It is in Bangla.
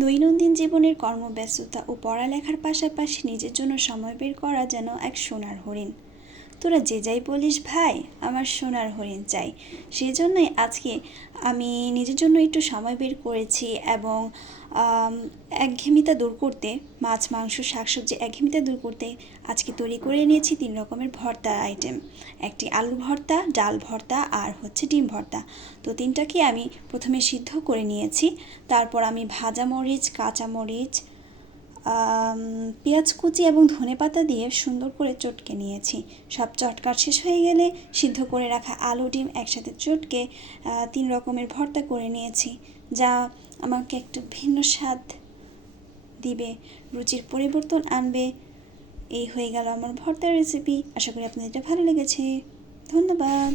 দৈনন্দিন জীবনের কর্মব্যস্ততা ও পড়ালেখার পাশাপাশি নিজের জন্য সময় বের করা যেন এক সোনার হরিণ। তোরা যে যাই বলিস ভাই আমার সোনার হরিণ চাই। সেজন্যই আজকে আমি নিজের জন্য একটু সময় বের করেছি এবং আম, একঘেয়েমিতা দূর করতে মাছ মাংস শাকসবজি একঘেয়েমিতা দূর করতে আজকে তৈরি করে নিয়েছি তিন রকমের ভর্তার আইটেম একটি আলু ভর্তা ডাল ভর্তা আর হচ্ছে ডিম ভর্তা। তো তিনটাকে আমি প্রথমে সিদ্ধ করে নিয়েছি। তারপর আমি ভাজা মরিচ কাঁচা মরিচ পেঁয়াজ কুচি এবং ধনেপাতা দিয়ে সুন্দর করে চটকে নিয়েছি। সব চটকার শেষ হয়ে গেলে সিদ্ধ করে রাখা আলু ডিম একসাথে চটকে তিন রকমের ভর্তা করে নিয়েছি, যা আমাকে একটু ভিন্ন স্বাদ দিবে, রুচির পরিবর্তন আনবে। এই হয়ে গেল আমার ভর্তার রেসিপি আশা করি আপনাদের এটা ভালো লেগেছে। ধন্যবাদ।